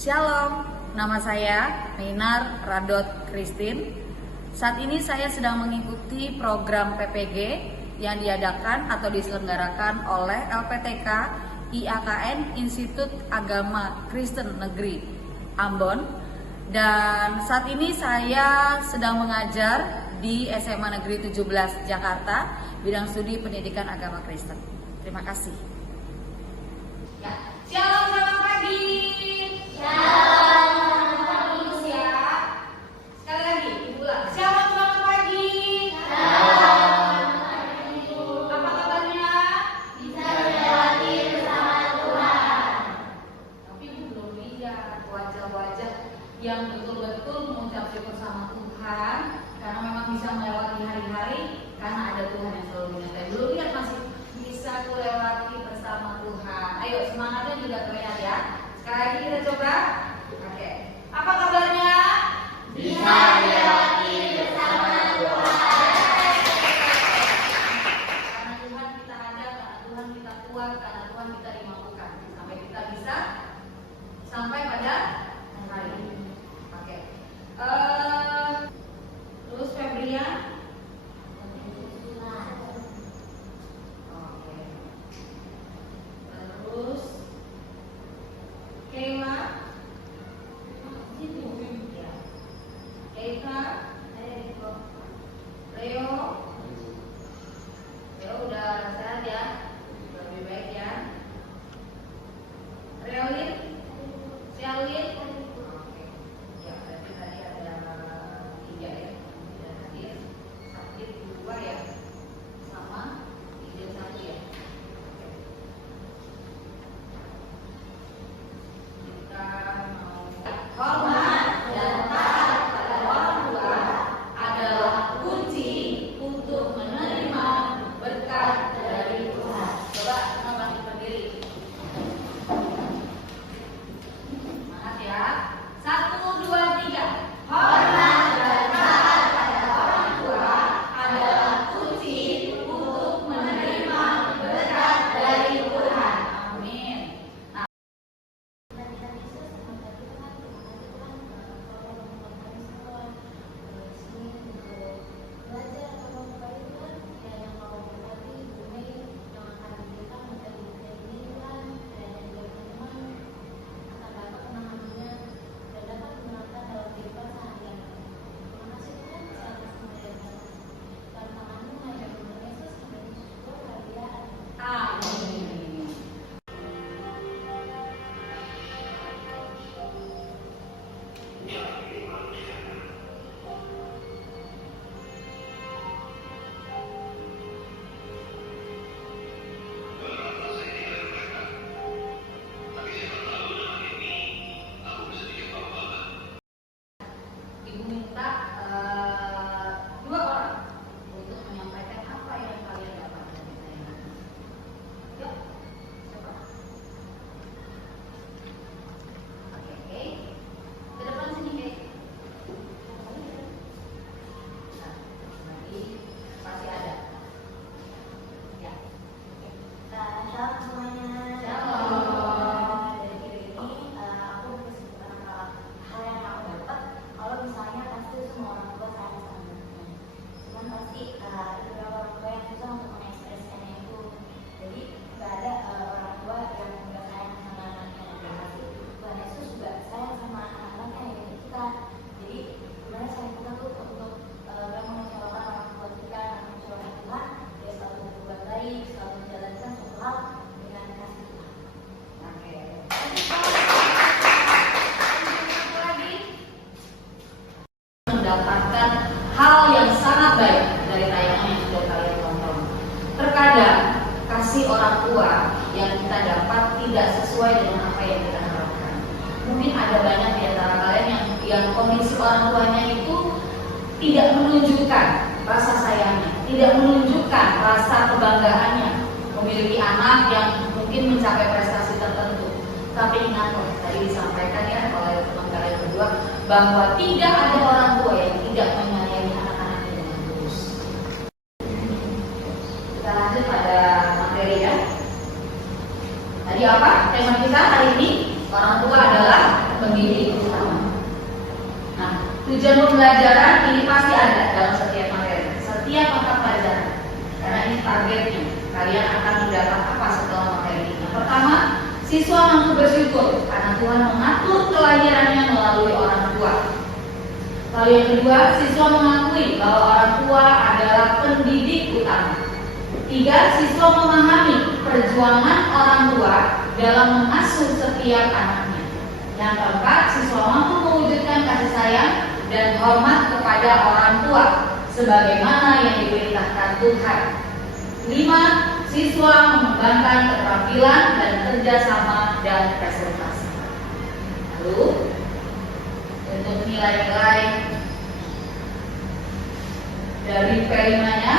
Shalom, nama saya Minar Radot Christine. Saat ini saya sedang mengikuti program PPG yang diadakan atau diselenggarakan oleh LPTK IAKN Institut Agama Kristen Negeri Ambon. Dan saat ini saya sedang mengajar di SMA Negeri 17 Jakarta, bidang studi pendidikan agama Kristen. Terima kasih. Ya, shalom, selamat pagi. Shalom, selamat ya. Sekali lagi, diulang. Shalom, selamat pagi. Shalom. Apa kabarnya? Bisa melewati bersama Tuhan. Tapi belum lihat wajah-wajah yang betul-betul mengucap syukur sama Tuhan, karena memang bisa melewati hari-hari karena ada Tuhan yang selalu menyertai. Belum lihat masih bisa melewati bersama Tuhan. Ayo semangatnya juga terlihat ya. Sekali lagi kita coba. Oke. Apa kabarnya? Bisa melewati bersama Tuhan. Karena Tuhan kita ada, karena Tuhan kita kuat, karena Tuhan kita dimampukan sampai kita bisa sampai pada hari ini. Oke. Terus Febrian. Oke. Terus Kayla. Ya. Keita. Leo. Leo udah sehat ya? Udah lebih baik ya? Realin. Sialin. Oke. Ya, berarti tadi ada 3 ya. Dan hadir. Hadir 2 ya. Sama izin 1 ya. Oke. Kita mau hormat dan taat pada orang tua adalah kunci untuk menerima berkat dari Tuhan. Coba teman-teman berdiri. Semangat ya. 1, 2, 3. Hormat dan taat pada orang tua adalah kunci untuk menerima berkat dari Tuhan. Amin. Amin. Ibu minta 2 orang untuk menyampaikan apa yang kalian dapat dari saya. Yuk, coba. Oke. Ke depan sini, Kek. Nah, nanti pasti ada. Ya. Shalom semuanya. Shalom. Dari video ini aku berkesimpulan hal yang aku dapat kalau misalnya pasti semua orang tua sayang sama anaknya. Cuman pasti ada beberapa orang tua yang susah untuk mengekspresikannya itu. Jadi nggak ada orang tua yang nggak sayang sama anaknya. Dan pasti Tuhan Yesus juga sayang sama anak-anaknya yang dari kita. Jadi gimana cara kita tuh untuk nggak mengecewakan orang tua kita, nggak mengecewakan Tuhan, dia selalu berbuat baik, selalu menjalankan suatu hal dengan kasih Tuhan. Oke. Satu lagi. Mendapatkan hal yang sangat baik dari tayangan yang sudah kalian tonton. Terkadang kasih orang tua yang kita dapat tidak sesuai dengan apa yang kita harapkan. Mungkin ada banyak di antara kalian yang kondisi orang tuanya itu tidak menunjukkan rasa sayangnya, tidak menunjukkan rasa kebanggaannya memiliki anak yang mungkin mencapai prestasi tertentu. Tapi ingat loh, tadi disampaikan ya oleh teman kalian berdua bahwa tidak ada orang tua yang tidak menyayangi anak-anaknya dengan tulus. Kita lanjut pada materi ya. Tadi apa tema kita hari ini? Orang tua adalah pendidik utama. Nah, tujuan pembelajaran ini pasti ada dalam setiap materi, setiap mata pelajaran. Karena ini targetnya, kalian akan mendapat apa setelah materi ini. Yang pertama, siswa mampu bersyukur karena Tuhan mengatur kelahirannya melalui orang tua. Lalu yang kedua, siswa mengakui bahwa orang tua adalah pendidik utama. Tiga, siswa memahami perjuangan orang tua dalam mengasuh setiap anaknya. Yang keempat, siswa mampu mewujudkan kasih sayang dan hormat kepada orang tua sebagaimana yang diperintahkan Tuhan. Lima, siswa mengembangkan keterampilan dan kerjasama dan presentasi. Lalu untuk nilai-nilai dari P5-nya,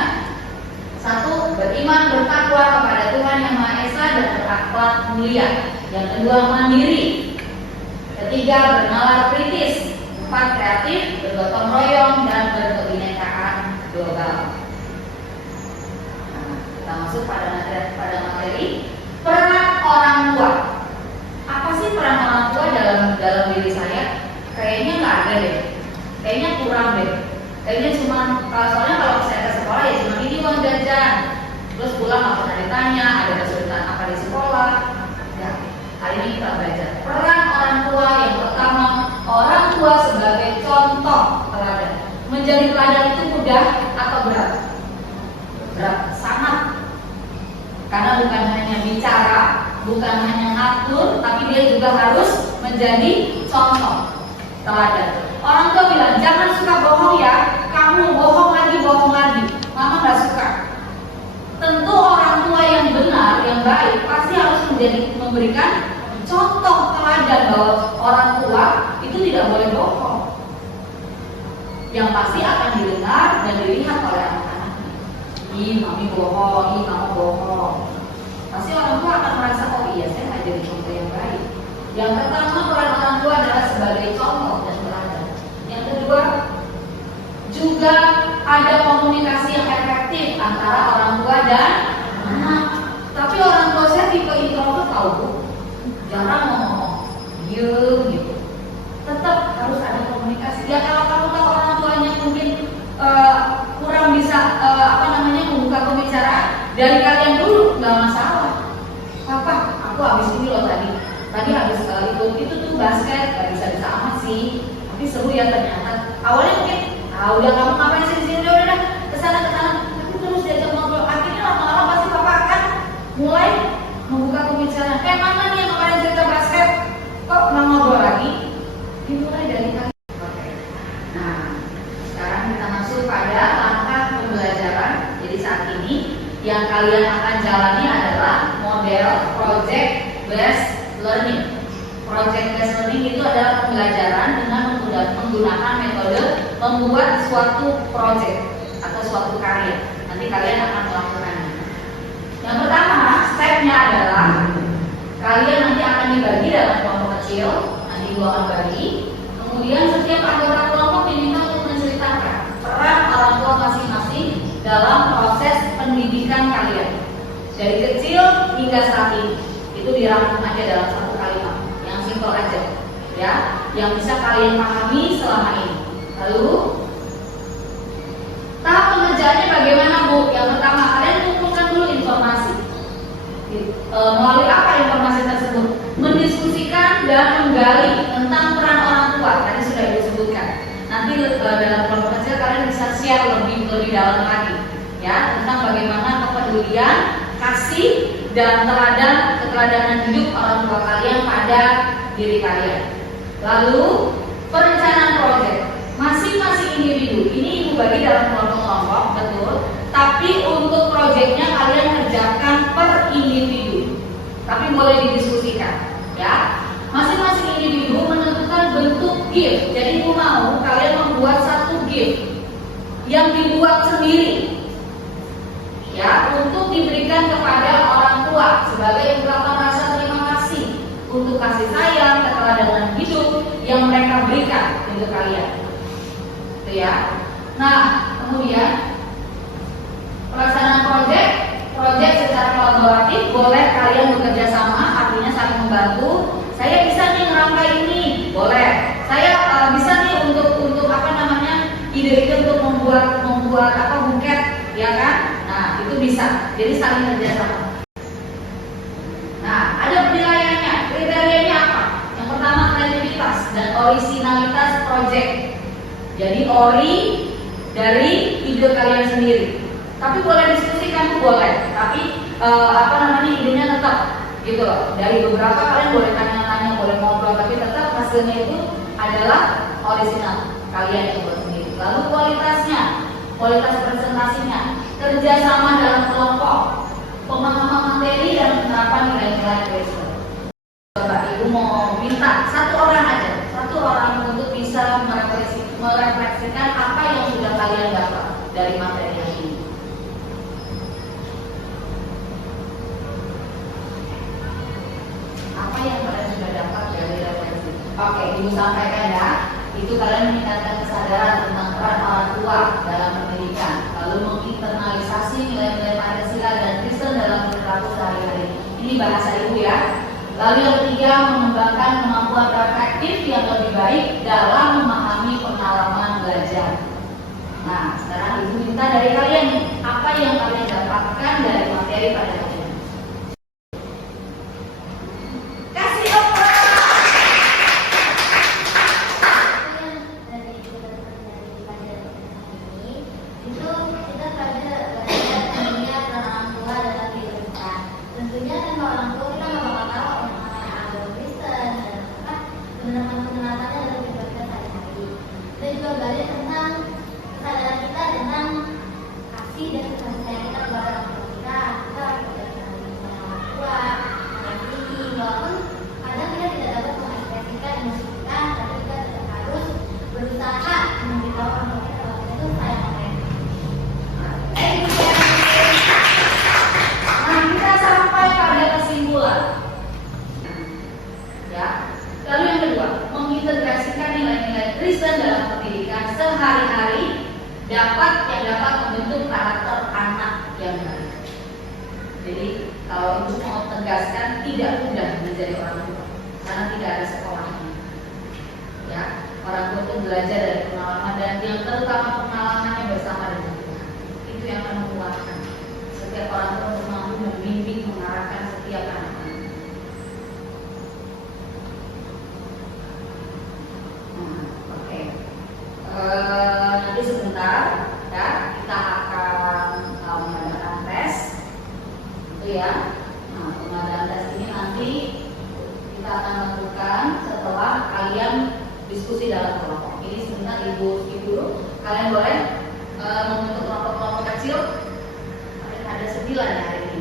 satu, beriman bertakwa kepada Tuhan Yang Maha Esa dan berakhlak mulia. Yang kedua, mandiri. Ketiga, bernalar kritis. Empat, kreatif, bergotong royong dan berkebinekaan global. Nah, kita masuk pada materi peran orang tua. Apa sih peran orang tua dalam diri saya? Kayaknya nggak ada deh. Kayaknya kurang deh. Kayaknya cuma soalnya kalau saya ke sekolah ya cuma ini uang jajan. Terus pulang nggak pernah ditanya ada kesulitan apa di sekolah. Ya, hari ini kita belajar peran orang tua. Yang pertama, orang tua sebagai contoh teladan. Menjadi teladan itu mudah atau berat? Berat, sangat. Karena bukan hanya bicara, bukan hanya ngatur, tapi dia juga harus menjadi contoh teladan. Orang tua bilang, jangan suka bohong ya, kamu bohong lagi, mama gak suka. Tentu orang tua yang benar, yang baik, pasti harus memberikan contoh teladan bahwa orang tua itu tidak boleh bohong. Yang pasti akan didengar dan dilihat oleh anak-anaknya. Ih, mami bohong, ih kamu bohong. Pasti orang tua akan merasa, oh iya saya nggak jadi contoh yang baik. Yang pertama, peran orang tua adalah sebagai contoh dan teladan. Yang kedua, juga ada komunikasi yang efektif antara orang tua dan anak. Tapi orang tua saya tipe introvert tahu bu, jarang ngomong, diem gitu. Tetap harus ada komunikasi. Ya kalau kamu tahu orang tuanya mungkin kurang bisa membuka pembicaraan, dari kalian dulu nggak masalah. Papa, aku habis ini loh tadi habis itu tuh basket, gak bisa amat sih, tapi seru ya ternyata. Awalnya mungkin, udah kamu ngapain sih di sini, udah kesana, tapi terus diajak ngobrol. Akhirnya lama-lama pasti papa akan mulai membuka pembicaraan. Mana nih yang kemarin cerita basket, kok nggak ngobrol lagi? Dimulai dari tadi. Nah, sekarang kita masuk pada langkah pembelajaran. Jadi saat ini yang kalian akan jalani adalah model project based learning. Project based learning itu adalah pembelajaran dengan menggunakan metode membuat suatu project atau suatu karya. Nanti kalian akan melakukannya. Yang pertama, stepnya adalah kalian nanti akan dibagi dalam kelompok kecil. Nanti gua akan bagi. Kemudian setiap anggota kelompok diminta untuk menceritakan peran orang tua masing-masing dalam proses pendidikan kalian. Dari kecil hingga saat ini. Itu dirangkum aja dalam satu kalimat yang simpel aja, ya, yang bisa kalian pahami selama ini. Lalu tahap pengerjaannya bagaimana bu? Yang pertama, kalian kumpulkan dulu informasi. Melalui apa informasi tersebut? Mendiskusikan dan menggali tentang peran orang tua. Tadi sudah disebutkan. Nanti dalam kelompok kecil kalian bisa share lebih dalam lagi, ya, tentang bagaimana kepedulian, kasih dan keteladanan hidup orang tua kalian pada diri kalian. Lalu perencanaan proyek. Masing-masing individu ini ibu bagi dalam kelompok-kelompok, betul. Tapi untuk proyeknya kalian kerjakan per individu. Tapi boleh didiskusikan, ya. Masing-masing individu menentukan bentuk gift. Jadi ibu mau kalian membuat satu gift yang dibuat sendiri, ya, untuk diberikan kepada orang tua sebagai ungkapan rasa terima kasih untuk kasih sayang, keteladanan hidup yang mereka berikan untuk kalian, itu ya. Nah, kemudian pelaksanaan proyek secara kolaboratif boleh kalian bekerja sama, artinya saling membantu. Saya bisa nih ngerangkai ini, boleh. Saya bisa nih untuk apa namanya ide-ide untuk membuat apa buket, ya kan? Nah itu bisa. Jadi saling kerjasama. Nah ada penilaiannya. Kriterianya apa? Yang pertama kreativitas dan orisinalitas project. Jadi ori dari ide kalian sendiri. Tapi boleh diskusikan, boleh. Tapi apa namanya idenya tetap gitu loh. Dari beberapa kalian boleh tanya-tanya, boleh ngobrol, tapi tetap hasilnya itu adalah orisinal kalian yang buat sendiri. Lalu kualitas presentasinya, kerjasama dalam kelompok, pemahaman materi dan penerapan nilai-nilai Kristen. Bapak Ibu mau minta satu orang untuk bisa merefleksikan apa yang sudah kalian dapat dari materi yang ini. Apa yang kalian sudah dapat dari refleksi? Oke, Ibu sampaikan ya. Itu kalian meningkatkan kesadaran tentang peran orang tua dalam pendidikan, lalu menginternalisasi nilai-nilai Pancasila dan Kristen dalam perilaku sehari-hari. Ini bahasa Ibu ya. Lalu yang ketiga, mengembangkan kemampuan reflektif yang lebih baik dalam memahami pengalaman belajar. Nah, sekarang Ibu minta dari kalian nih, apa yang kalian dapatkan dari materi pada hari ini? Kasih apa? Dari ini itu kita pada belajar tentunya peran orang tua dalam kehidupan kita. Tentunya kan kalau orang tua kita nggak bakal tahu yang namanya agama Kristen dan apa penerapannya dalam kehidupan kita sehari-hari. Kita juga belajar tentang kesadaran kita tentang kasih dan kasih sayang kita kepada orang tua kita. Kita belajar tentang orang tua yang tinggi, walaupun kadang kita tidak dapat mengekspresikan emosi kita, tapi kita tetap harus berusaha memberitahu orang tua kita bahwa kita itu sayang sama mereka. Nah, kita sampai pada kesimpulan. Ya. Lalu yang kedua, mengintegrasikan nilai-nilai Kristen dalam pendidikan sehari-hari yang dapat membentuk karakter anak yang baik. Jadi kalau Ibu mau tegaskan, tidak mudah menjadi orang tua karena tidak ada sekolahnya. Ya, orang tua itu belajar dari pengalaman dan yang terutama pengalamannya bersama dengan Tuhan. Itu yang akan menguatkan setiap orang tua untuk mampu membimbing, mengarahkan setiap anak. Oke. Nanti sebentar ya kita akan mengadakan tes, itu ya. Nah, pengadaan tes ini nanti kita akan lakukan setelah kalian diskusi dalam kelompok. Ini sebentar Ibu dulu. Kalian boleh membentuk kelompok-kelompok kecil. Ada 9 ya hari ini.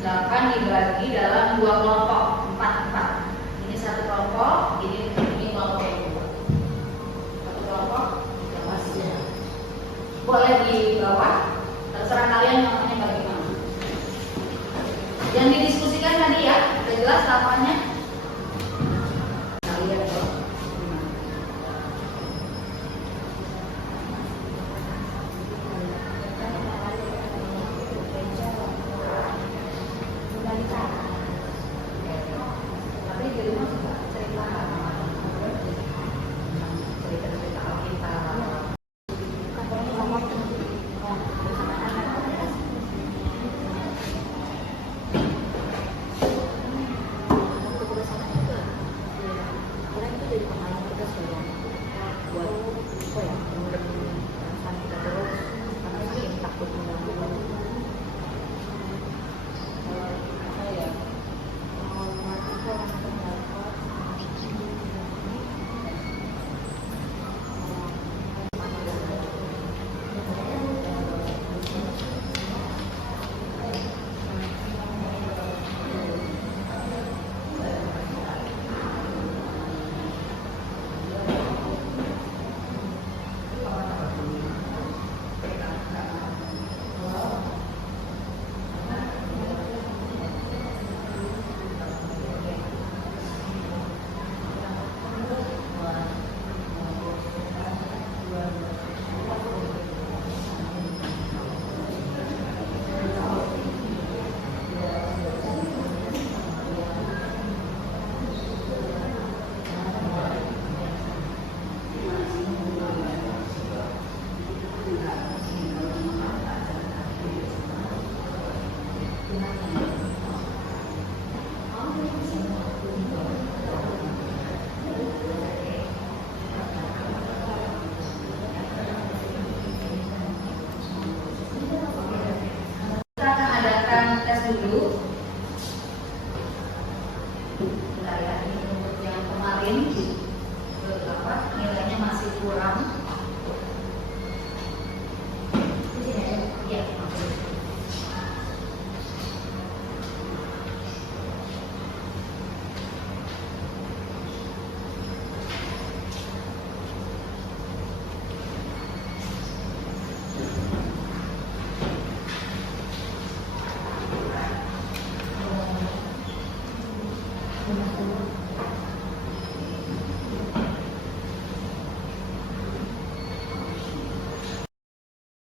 8 dibagi dalam 2 kelompok, 4. Ini satu kelompok, ini kelompok yang kedua. Satu kelompok, yang masih boleh di bawah. Terserah kalian namanya bagaimana. Yang didiskusikan tadi ya, sudah jelas tahapannya. Kalian dong. dulu. Bentar ya, ini untuk yang kemarin nilainya masih kurang. Di sini ya, iya.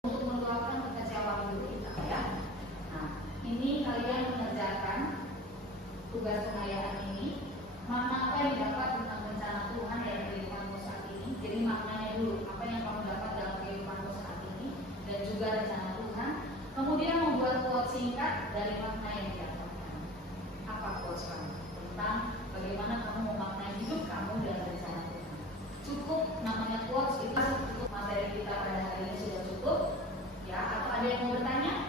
Untuk meluapkan kekecewaan dulu kita ya. Nah, ini kalian mengerjakan tugas pengayaan ini. Makna apa yang didapat tentang rencana Tuhan dalam kehidupanmu saat ini? Jadi maknanya dulu, apa yang kamu dapat dalam kehidupanmu saat ini dan juga rencana Tuhan. Kemudian membuat quote singkat dari makna yang didapatkan. Apa quote kamu? Tentang bagaimana kamu memaknai hidup kamu dan rencana Tuhan. Cukup namanya quotes itu cukup, materi kita pada hari ini sudah cukup ya, atau ada yang mau bertanya?